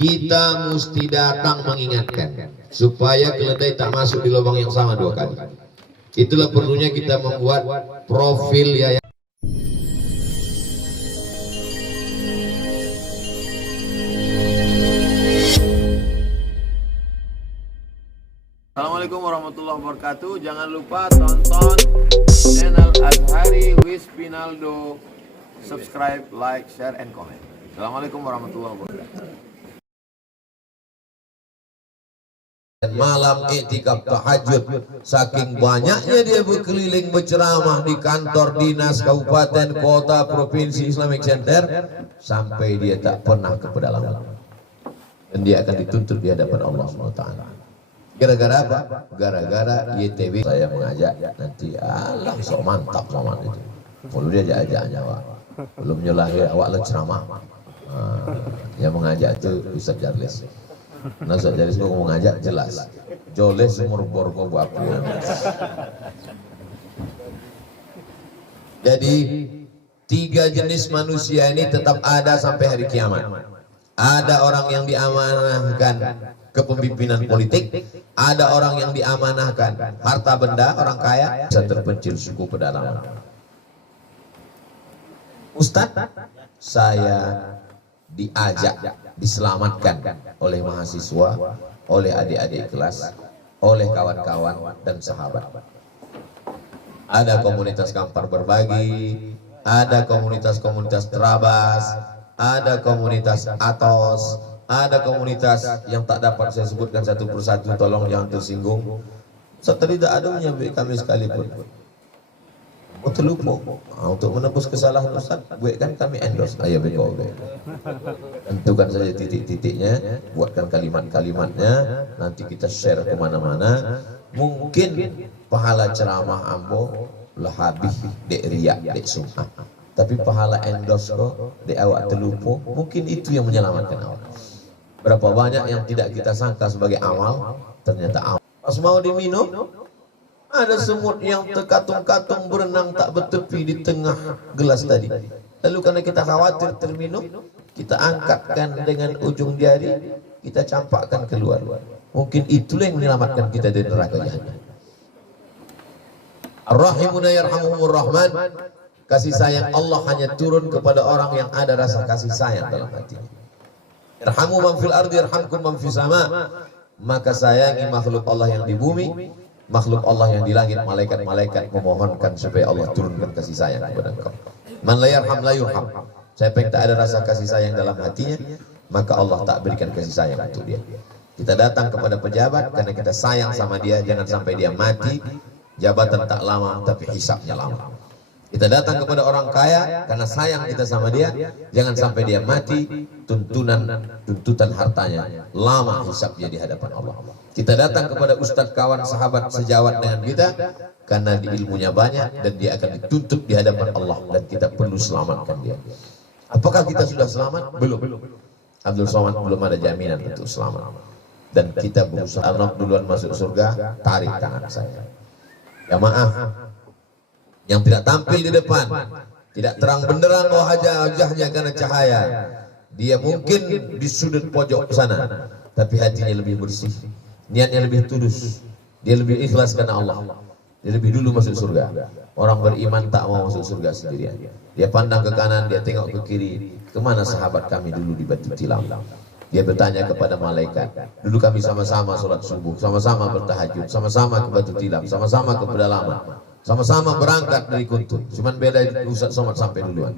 Kita mesti datang mengingatkan supaya keledai tak masuk di lubang yang sama 2 kali. Itulah perlunya kita membuat profil yayasan. Assalamualaikum warahmatullahi wabarakatuh. Jangan lupa tonton channel Azhari Wispinaldo. Subscribe, like, share, and comment. Assalamualaikum warahmatullahi wabarakatuh. Malam iktikaf tahajud, saking banyaknya dia berkeliling berceramah di kantor dinas kabupaten, kota, provinsi, Islamic Center, sampai dia tak pernah ke pedalaman. Dan dia akan dituntut di hadapan Allah SWT. Gara-gara apa? Gara-gara YTW. Saya mengajak nanti, alah sok mantap sama itu. Kalau dia ajak nyawa, belum nyelahi awak le ceramah. Yang mengajak itu Ustaz Jarlis. Nah, Ustaz Jarlis mau mengajak jelas. Joles umur borgo buat aku. Jadi 3 jenis manusia ini tetap ada sampai hari kiamat. Ada orang yang diamanahkan kepemimpinan politik, ada orang yang diamanahkan harta benda, orang kaya, bisa terpencil suku pedalaman. Ustadz, saya diajak, diselamatkan oleh mahasiswa, oleh adik-adik kelas, oleh kawan-kawan dan sahabat. Ada komunitas Kampar Berbagi, ada komunitas-komunitas Terabas, ada komunitas Atos, ada komunitas yang tak dapat saya sebutkan satu persatu, tolong jangan tersinggung. Setelah tidak adanya kami sekalipun. Terlupa untuk menebus kesalahan Ustaz, buat kan kami endorse. Ayo beko, tentukan saja titik-titiknya, buatkan kalimat-kalimatnya, nanti kita share kemana-mana. Mungkin pahala ceramah ambo lah habis dek riak, dek sum'ah, tapi pahala endorse kok dek awak terlupa, mungkin itu yang menyelamatkan awak. Berapa banyak yang tidak kita sangka sebagai amal, ternyata amal. Pas mau diminum, ada semut yang terkatung-katung berenang tak bertepi di tengah gelas tadi. Lalu karena kita khawatir terminum, kita angkatkan dengan ujung jari, kita campakkan keluar. Mungkin itulah yang menyelamatkan kita dari neraka jahanam. Ar-Rahimuna yarhamuhumur Rahman. Kasih sayang Allah hanya turun kepada orang yang ada rasa kasih sayang dalam hatinya. Irhamu man fil ardi yarhamkum man fis sama. Maka sayangi makhluk Allah yang di bumi, makhluk Allah yang di langit. Malaikat-malaikat memohonkan supaya Allah turunkan kasih sayang kepada engkau. Man la yarham la yurham. Siapa yang tak ada rasa kasih sayang dalam hatinya, maka Allah tak berikan kasih sayang untuk dia. Kita datang kepada pejabat karena kita sayang sama dia, jangan sampai dia mati, jabatan tak lama tapi hisabnya lama. Kita datang kepada orang kaya karena sayang kita sama dia, jangan sampai dia mati, tuntutan hartanya lama hisabnya di hadapan Allah. Kita datang kepada ustadz, kawan, sahabat, sejawat dengan kita karena di ilmunya banyak dan dia akan dituntut di hadapan Allah dan kita perlu selamatkan dia. Apakah kita sudah selamat? Belum. Abdul Somad belum ada jaminan untuk selamat. Dan kita berusaha. Anak duluan masuk surga, tarik tangan saya. Ya maaf, yang tidak tampil di depan, tidak terang benderang wajahnya karena cahaya, dia mungkin di sudut pojok sana, tapi hatinya lebih bersih, niatnya lebih tulus, dia lebih ikhlas karena Allah, dia lebih dulu masuk surga. Orang beriman tak mau masuk surga sendirian, dia pandang ke kanan, dia tengok ke kiri, kemana sahabat kami dulu di Batu Tilam. Dia bertanya kepada malaikat, dulu kami sama-sama sholat subuh, sama-sama bertahajud, sama-sama ke Batu Tilam, sama-sama ke pedalaman, sama-sama berangkat dari Kuntun, cuman beda Ustaz Somad sampai duluan.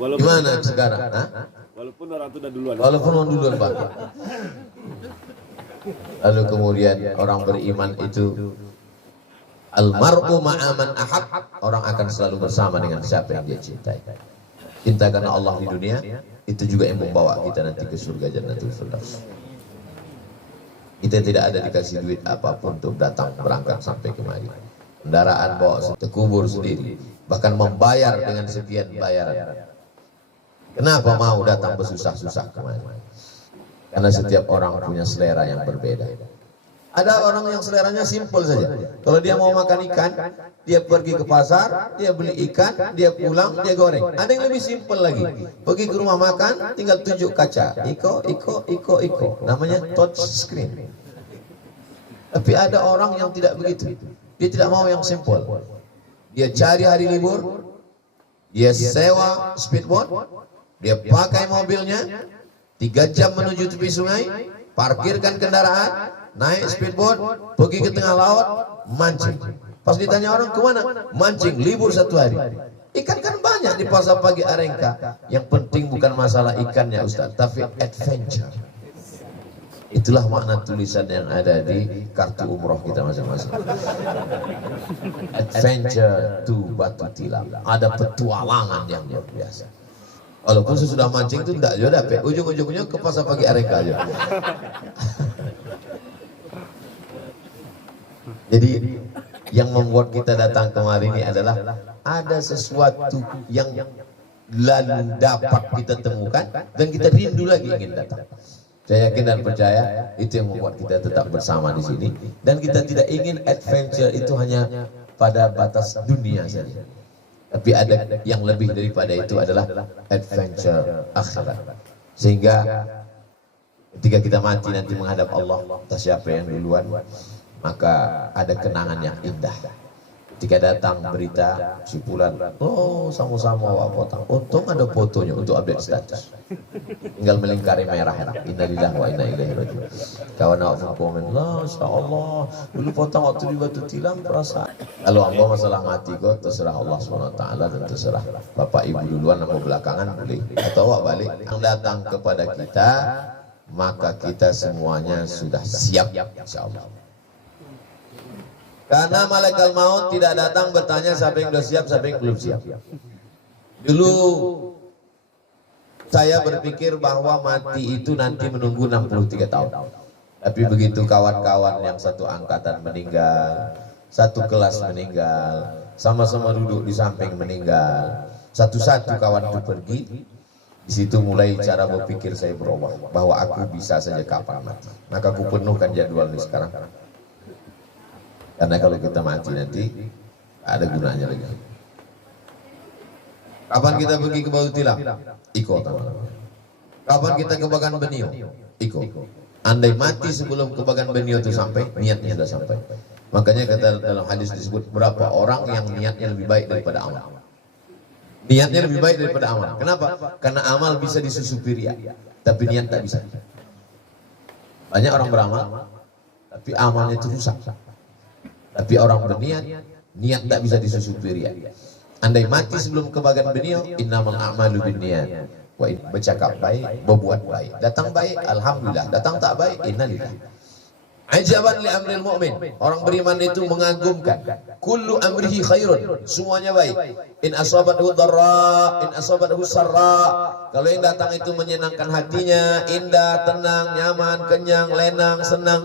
Gimana sekarang? Walaupun orang itu udah duluan. Walaupun orang duluan Pak. Lalu kemudian orang beriman itu almar'u ma'aman ahad, orang akan selalu bersama dengan siapa yang dia cintai. Cinta karena Allah di dunia, itu juga yang membawa kita nanti ke surga Jannatul Firdaus. Kita tidak ada dikasih duit apapun untuk datang berangkat sampai kemari. Kendaraan bawa terkubur sendiri, bahkan membayar dengan sekian bayaran. Kenapa mau datang bersusah-susah kemari? Karena setiap orang punya selera yang berbeda. Ada orang yang seleranya simpel saja. Kalau dia mau makan ikan, dia pergi ke pasar, dia beli ikan, dia pulang, dia goreng. Ada yang lebih simpel lagi. Pergi ke rumah makan, tinggal tunjuk kaca. Iko. Namanya touch screen. Tapi ada orang yang tidak begitu. Dia tidak mau yang simpel. Dia cari hari libur, dia sewa speedboat, dia pakai mobilnya, 3 jam menuju tepi sungai, parkirkan kendaraan, naik speedboat, pergi ke tengah laut, mancing. Pas ditanya orang kemana? Mancing, libur 1 hari. Ikan kan banyak di pasar pagi Arengka. Yang penting bukan masalah ikannya Ustaz, tapi adventure. Itulah makna tulisan yang ada di kartu umroh kita masing-masing. Adventure to Batu Tilam. Ada petualangan yang luar biasa. Walaupun sesudah mancing itu tidak juga dapat. Ujung-ujungnya ke pasar pagi Arengka aja. Jadi yang membuat kita datang kemari ini adalah ada sesuatu yang lalu dapat kita temukan dan kita rindu lagi ingin datang. Saya yakin dan percaya itu yang membuat kita tetap bersama di sini, dan kita tidak ingin adventure itu hanya pada batas dunia saja. Tapi ada yang lebih daripada itu adalah adventure akhirat. Sehingga ketika kita mati nanti menghadap Allah, entah siapa yang duluan, maka ada kenangan yang indah. Ketika datang berita si Fulan, oh sama-sama wak potong, untung ada fotonya untuk update status. Tinggal melingkari merah, innalillahi wa inna ilaihi raji'un. Kawan awak komen, Masya Allah, dulu potong waktu di Batu Tilam perasaan. Kalau amba masalah mati kok terserah Allah SWT dan terserah Bapak Ibu duluan sama belakangan boleh. Atau awak balik yang datang kepada kita, maka kita semuanya sudah siap insya Allah. Karena malaikat maut tidak datang bertanya siapa yang sudah siap, siapa yang belum siap. Dulu saya berpikir bahwa mati itu nanti menunggu 63 tahun. Tapi begitu kawan-kawan yang satu angkatan meninggal, satu kelas meninggal, sama-sama duduk di samping meninggal, satu-satu kawan itu pergi, di situ mulai cara berpikir saya berubah bahwa aku bisa saja kapan mati. Maka aku penuhkan jadwal ini sekarang. Karena kalau kita mati nanti ada gunanya lagi. Kapan kita pergi ke Batu Tilam? Iko. Kapan kita ke Bagan Benio? Iko. Andai mati sebelum ke Bagan Benio itu sampai, niatnya sudah sampai. Makanya kata dalam hadis disebut berapa orang yang niatnya lebih baik daripada amal. Niatnya lebih baik daripada amal. Kenapa? Karena amal bisa disusupi riya, tapi niat tak bisa. Banyak orang beramal, tapi amalnya itu rusak. Tapi orang berniat, niat tak bisa disusupi riya. Andai mati sebelum ke Bagan Benio, innamal a'malu binniyat. Bercakap baik, berbuat baik. Datang baik, alhamdulillah. Datang tak baik, innalillah. Ajaban li amril mu'min. Orang beriman itu mengagumkan. Kullu amrihi khairun. Semuanya baik. In asabathu dharra, in asabathu sarra. Kalau yang datang itu menyenangkan hatinya, indah, tenang, nyaman, kenyang, lenang, senang,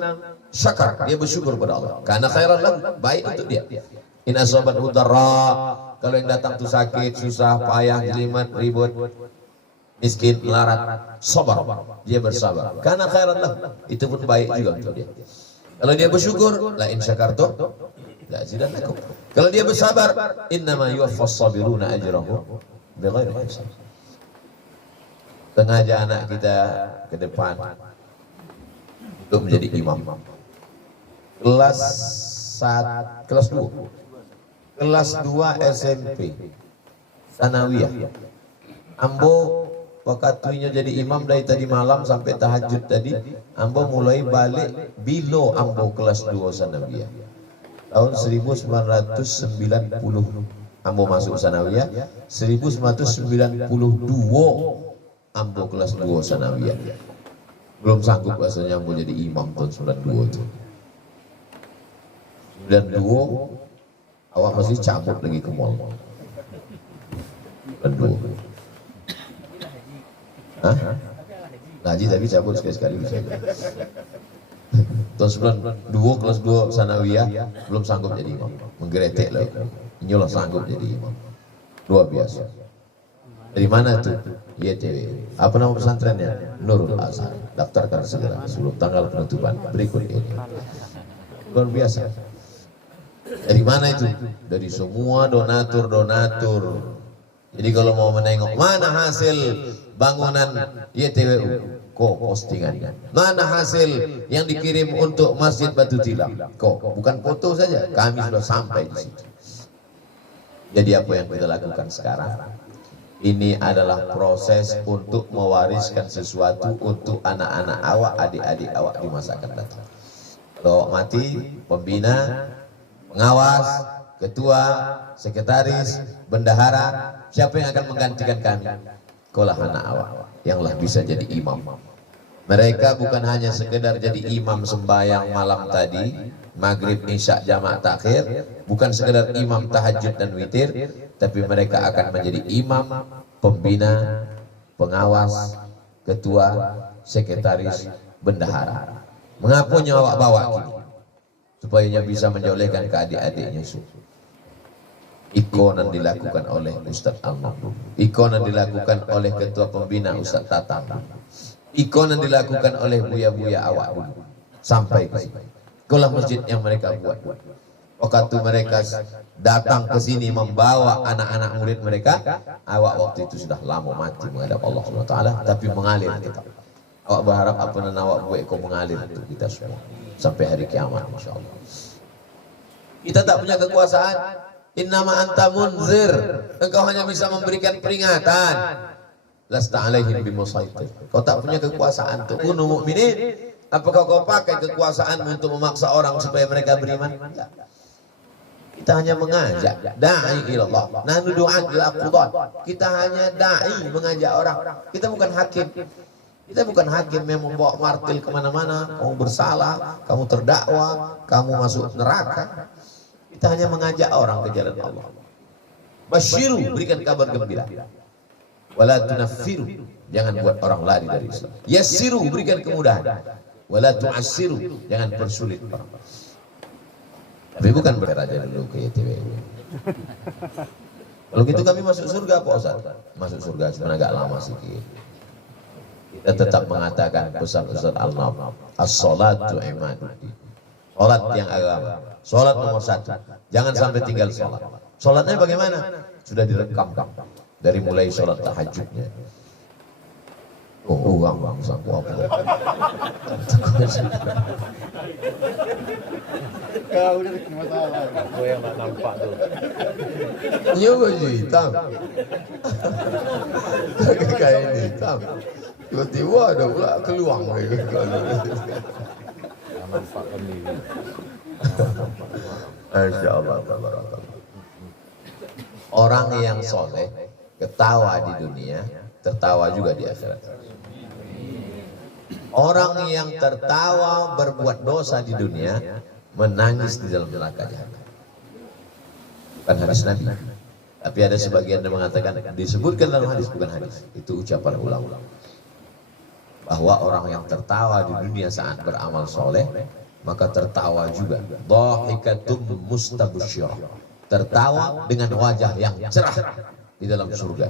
syakar, dia bersyukur pada Allah. Karena khairan lahu, baik untuk dia. In asabathu dharra. Kalau yang datang itu sakit, susah, payah, jelimet, ribut, miskin, melarat, sabar, dia bersabar. Karena khairan lahu, itu pun baik juga untuk dia. Kalau dia bersyukur, la in syakartum la azidannakum. Kalau dia bersabar, innama yuwaffas sabiruna ajrahum bighairi hisab. Sengaja anak kita ke depan untuk menjadi imam. Kelas 2 SMP Sanawiyah. Ambo wakatunya jadi imam dari tadi malam sampai tahajud tadi. Ambo mulai balik bilo ambo kelas 2 Sanawiyah. Tahun 1990 ambo masuk Sanawiyah. 1992 ambo kelas 2 Sanawiyah. Belum sanggup rasanya ambo jadi imam tahun 92 itu. 92 awak masih cabut lagi ke mall. 92. Hah? Ngaji tapi cabut sekali-sekali bisa. Tahun 92 kelas 2 Sanawiyah belum sanggup jadi imam. Menggeretek lah. Inyolah sanggup jadi imam. Luar biasa. Dari mana tuh? YTW. Apa nama pesantrennya? Nurul Azhar. Daftarkan segera sebelum tanggal penutupan berikut ini. luar biasa. Dari mana itu? Dari semua donatur. Jadi kalau mau menengok mana hasil bangunan YTWU, kok postingannya. Mana hasil yang dikirim untuk Masjid Batu Tilam, kok bukan foto saja, kami sudah sampai di situ. Jadi apa yang kita lakukan sekarang? Ini adalah proses untuk mewariskan sesuatu untuk anak-anak awak, adik-adik awak di masa akan datang. Kalau mati, pembina, pengawas, ketua, sekretaris, bendahara, siapa yang akan menggantikan kami? Kaulah anak awak yang lah bisa jadi imam. Mereka bukan hanya sekedar jadi imam sembahyang malam tadi, maghrib, isya, jamak takhir, bukan sekedar imam tahajud dan witir, tapi mereka akan menjadi imam, pembina, pengawas, ketua, sekretaris, bendahara. Mengapa nyawa bawa kini? Supaya dia bisa menjolehkan ke adik-adiknya. Ikonan dilakukan oleh Ustadz Al-Mahmud, ikonan dilakukan oleh ketua pembina Ustadz Tatang, ikonan dilakukan oleh buya-buya awak dulu sampai ke sini. Itulah masjid yang mereka buat. Waktu mereka datang ke sini membawa anak-anak murid mereka, awak waktu itu sudah lama mati menghadap Allah SWT, tapi mengalir kita. Awak berharap apa yang awak buat kau mengalir untuk kita semua sampai hari kiamat, insya Allah. Kita tak punya kekuasaan. Innama anta munzir, engkau hanya bisa memberikan peringatan. Lasta alaihim bimusaitir. Kau tak punya kekuasaan untuk bunuh mukminin. Apakah kau pakai kekuasaanmu untuk memaksa orang supaya mereka beriman? Enggak. Kita hanya mengajak, da'i ilallah. Nahnu du'at ila qudat. Kita hanya da'i, mengajak orang. Kita bukan hakim. Kita bukan hakim yang membawa martil kemana-mana. Kamu bersalah, kamu terdakwa, kamu masuk neraka. Kita hanya mengajak orang ke jalan Allah. Basyiru, berikan kabar gembira. Wala tunaffiru, jangan buat orang lari dari Islam. Yassiru, berikan kemudahan. Wala tu'assiru, jangan persulit orang. Tapi bukan beraja dulu ke YTWU. Kalau gitu kami masuk surga Pak Ustaz. Masuk surga cuma agak lama sedikit. Kita tetap mengatakan pesan Ustaz Al-Nam, as-salatu imaduddin. Salat yang agama, salat nomor 1. Jangan sampai tinggal salat. Salatnya bagaimana? Sudah direkam dari mulai salat tahajudnya. Oh, uang sangku apa? Kau udah bikin masalah. Gue yang nggak nampak tuh. Iya baju hitam. Kayak ini hitam. Tiba-tiba ada pula keluar mereka. Nampak kami. Masya Allah. Orang yang soleh ketawa di dunia, tertawa juga di akhirat. Orang yang tertawa berbuat dosa di dunia, menangis di dalam neraka jahanam. Bukan hadis Nabi, tapi ada sebagian yang mengatakan disebutkan dalam hadis, bukan hadis. Itu ucapan ulama bahwa orang yang tertawa di dunia saat beramal soleh, maka tertawa juga. Dhahikatum mustabsyirah, tertawa dengan wajah yang cerah di dalam surga.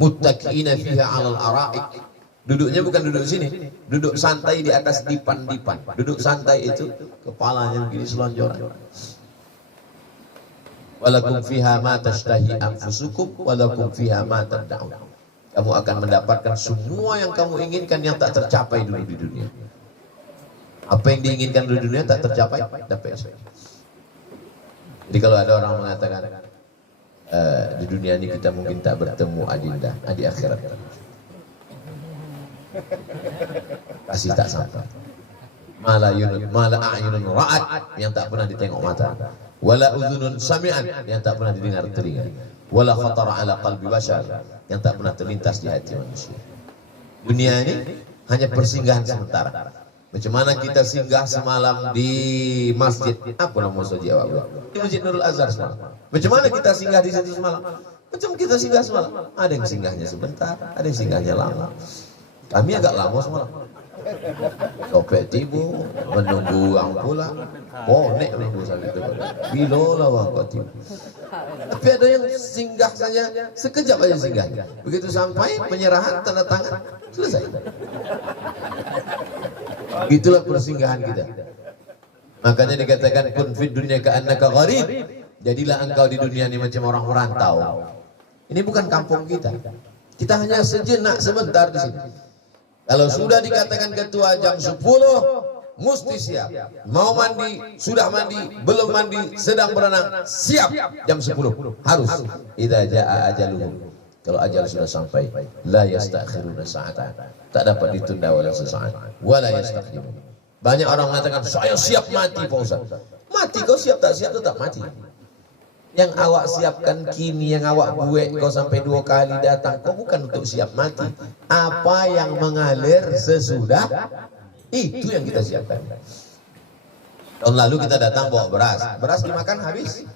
Muttaqiina fiha 'alal ara'ik, duduknya bukan duduk sini, duduk santai di atas dipan-dipan. Duduk santai itu kepalanya begini selonjoran. Walakum fiha ma tashtahi anfusukum walakum fiha ma tad'un. Kamu akan mendapatkan semua yang kamu inginkan yang tak tercapai dulu di dunia. Apa yang diinginkan di dunia tak tercapai, dapat. Jadi kalau ada orang mengatakan di dunia ini kita mungkin tak bertemu adinda, di akhirat kasih tak sampai. Mala a'yunun ra'at, yang tak pernah ditengok mata. Wala udhunun sami'an, yang tak pernah didengar telinga. Wala khatara ala qalbi bashar, yang tak pernah terlintas di hati manusia. Dunia ini hanya persinggahan sementara. Bagaimana kita singgah semalam di masjid apa nama masjid awak? Di Masjid Nurul Azhar semalam. Bagaimana kita singgah di situ semalam? Macam kita singgah semalam. Ada yang singgahnya sebentar, ada yang singgahnya lama. Kami agak lama semalam. Sopek tibu, menunggu uang pula. Bonek menunggu sampai itu. Bilolah uang kau tibu. Tapi ada yang singgah saja, sekejap aja singgah. Begitu sampai penyerahan tanda tangan, selesai. Itulah persinggahan kita. Makanya dikatakan kun fid dunya ka'annaka gharib. Jadilah engkau di dunia ini macam orang merantau. Ini bukan kampung kita. Kita hanya sejenak sebentar di sini. Kalau sudah dikatakan ketua jam 10, mesti siap. Mau mandi, sudah mandi, belum mandi, sedang berenang, siap jam 10. Harus. Idza jaa ajaluhum. Kalau ajal sudah sampai, la yastakhiruna sa'atan. Tak dapat ditunda oleh sesaat. Wala yastakhirun. Banyak orang mengatakan, saya siap mati Pak Ustaz. Mati kau siap tak siap tetap mati. Yang awak siapkan kini, yang awak buat kau sampai 2 kali datang, kau bukan untuk siap mati. Apa yang mengalir sesudah, itu yang kita siapkan. Tahun lalu kita datang bawa beras. Beras dimakan habis,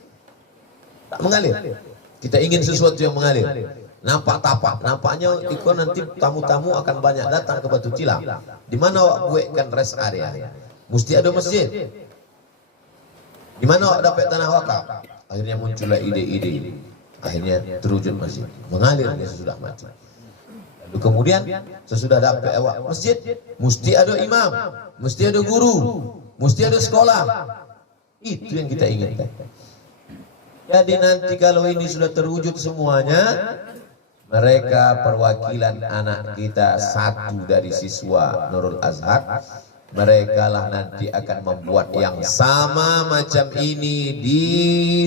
tak mengalir. Kita ingin sesuatu yang mengalir. Nampak tapak, nampaknya ikut nanti tamu-tamu akan banyak datang ke Batu Cilam. Di mana awak buatkan rest area? Mesti ada masjid. Di mana awak dapat tanah wakaf? Akhirnya muncullah ide-ide. Akhirnya terwujud masjid. Mengalir sesudah mati. Lalu kemudian sesudah dapat awak masjid, mesti ada imam, mesti ada guru, mesti ada sekolah. Itu yang kita inginkan. Jadi nanti kalau ini sudah terwujud semuanya, mereka perwakilan anak kita satu dari siswa Nurul Azhar, mereka lah nanti akan membuat yang sama macam ini di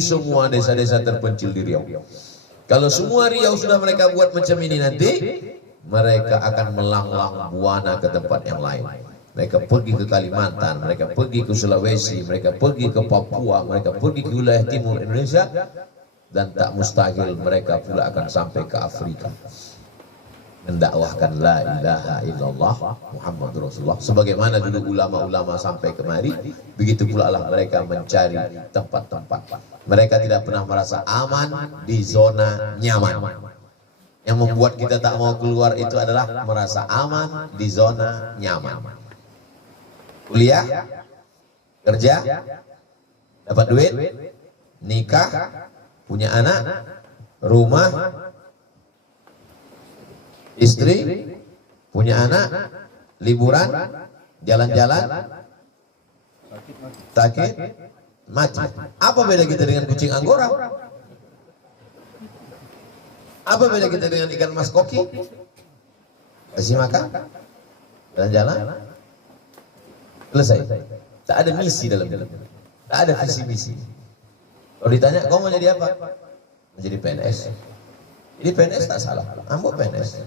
semua desa-desa terpencil di Riau. Kalau semua Riau sudah mereka buat macam ini nanti, mereka akan melanglang buana ke tempat yang lain. Mereka pergi ke Kalimantan, mereka pergi ke Sulawesi, mereka pergi ke Papua, mereka pergi ke wilayah timur Indonesia, dan tak mustahil mereka pula akan sampai ke Afrika mendakwahkan la ilaha illallah Muhammadur Rasulullah. Sebagaimana dulu ulama-ulama sampai kemari, begitu pula lah mereka mencari tempat-tempat. Mereka tidak pernah merasa aman di zona nyaman. Yang membuat kita tak mau keluar itu adalah merasa aman di zona nyaman. Kuliah, kerja, dapat duit, nikah, punya anak, rumah, istri, punya anak, liburan, jalan-jalan, sakit, mati. Apa beda kita dengan kucing anggora? Apa beda kita dengan ikan mas koki? Kasih makan, jalan-jalan, selesai. Tak ada misi dalam hidup, tak ada visi misi. Kalau ditanya, kau mau jadi apa? Menjadi PNS. Jadi PNS tak salah, ambo PNS.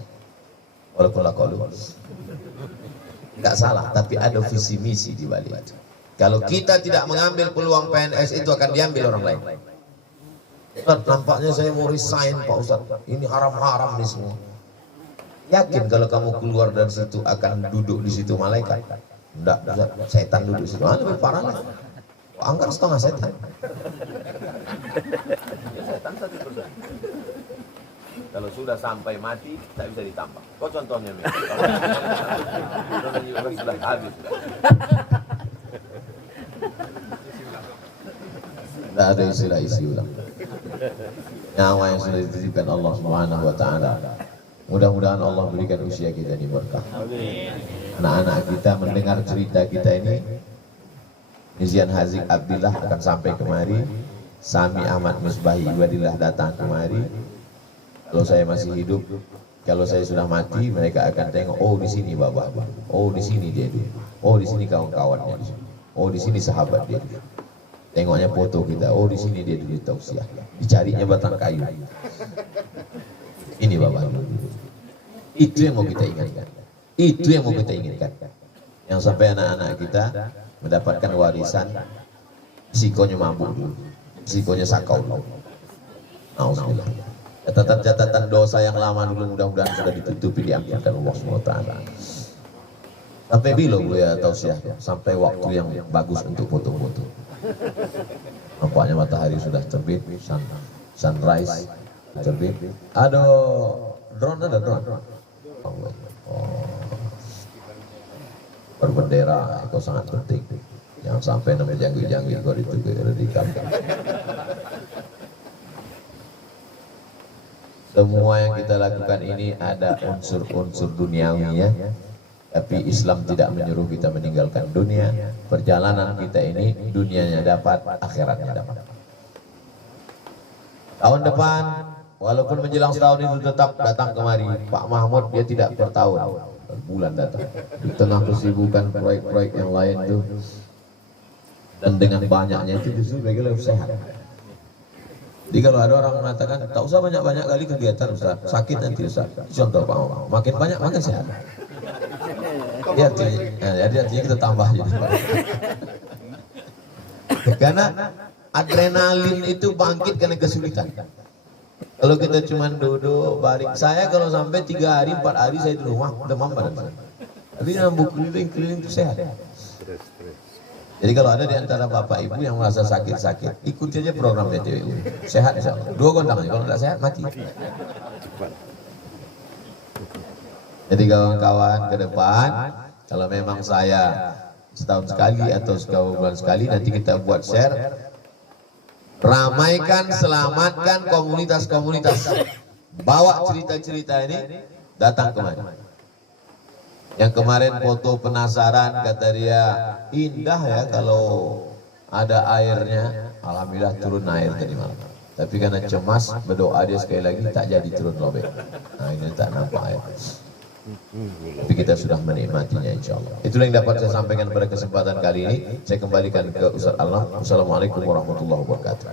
Walaupun lakalu, nggak salah, tapi ada visi misi di balik. Kalau kita tidak mengambil peluang PNS itu akan diambil orang lain. Ustaz, nampaknya saya mau resign Pak Ustaz. Ini haram-haram nih semua. Yakin kalau kamu keluar dari situ akan duduk di situ malaikat? Enggak, Ustaz, setan duduk di situ. Ah, lebih parah lagi. Angkat setengah setan. Kalau sudah sampai mati, tak bisa ditambah. Kau contohnya, sudah habis. Tidak ada istilah isi ulang. Nyawa yang sudah dititipkan Allah Subhanahu wa Ta'ala. Mudah-mudahan Allah berikan usia kita ini berkah. Anak-anak kita mendengar cerita kita ini. Nizian Haziq Abdillah akan sampai kemari. Sami Ahmad Misbahi Ibadillah datang kemari. Kalau saya masih hidup, kalau saya sudah mati, mereka akan tengok, oh di sini bapak, oh di sini dia dulu, oh di sini kawan-kawannya, oh di sini sahabat dia dulu. Tengoknya foto kita, oh di sini dia dulu tausiah, dicarinya batang kayu. Ini bapak dulu. Itu yang mau kita ingatkan. Itu yang mau kita inginkan. Yang sampai anak-anak kita mendapatkan warisan, psikonya mabuk dulu, psikonya sakau dulu. Alhamdulillah. Catatan-catatan dosa yang lama dulu mudah-mudahan sudah ditutupi, diampunkan Allah SWT. Sampai bila ya tausiah? Sampai waktu yang bagus untuk foto-foto. Nampaknya matahari sudah terbit, sunrise terbit. Ada drone, ada drone. Oh. Berbendera itu sangat penting. Jangan sampai namanya janggi-janggi kau dituduh. Semua yang kita lakukan ini ada unsur-unsur duniawinya. Tapi Islam tidak menyuruh kita meninggalkan dunia. Perjalanan kita ini dunianya dapat, akhiratnya dapat. Tahun depan, walaupun menjelang setahun itu tetap datang kemari. Pak Mahmud dia tidak per tahun, per bulan datang. Di tengah kesibukan proyek-proyek yang lain itu, dan dengan banyaknya itu justru bagi lebih sehat. Jadi kalau ada orang mengatakan tak usah banyak-banyak kali kegiatan Ustaz, sakit nanti Ustaz. Contoh Pak Mahmud, makin banyak makin sehat. Jadi artinya kita tambah jadi. Karena adrenalin itu bangkit karena kesulitan. Kalau kita cuma duduk baring, saya kalau sampai 3 hari 4 hari saya di rumah demam badan saya. Tapi nambah keliling itu sehat. Jadi kalau ada di antara bapak ibu yang merasa sakit-sakit, ikuti aja program PTWU. Sehat insya Allah. 2 gondang aja, kalau tidak sehat mati. Jadi kawan-kawan ke depan, kalau memang saya setahun sekali atau sebulan sekali, nanti kita buat share. Ramaikan, selamatkan komunitas-komunitas. Bawa cerita-cerita ini, datang kemari. Yang kemarin foto penasaran, kata dia, indah ya kalau ada airnya. Alhamdulillah turun air tadi malam. Tapi karena cemas, berdoa dia sekali lagi, tak jadi turun lobek. Nah ini tak nampak air. Tapi kita sudah menikmatinya insya Allah. Itulah yang dapat saya sampaikan pada kesempatan kali ini. Saya kembalikan ke Ustaz Alam. Wassalamualaikum warahmatullahi wabarakatuh.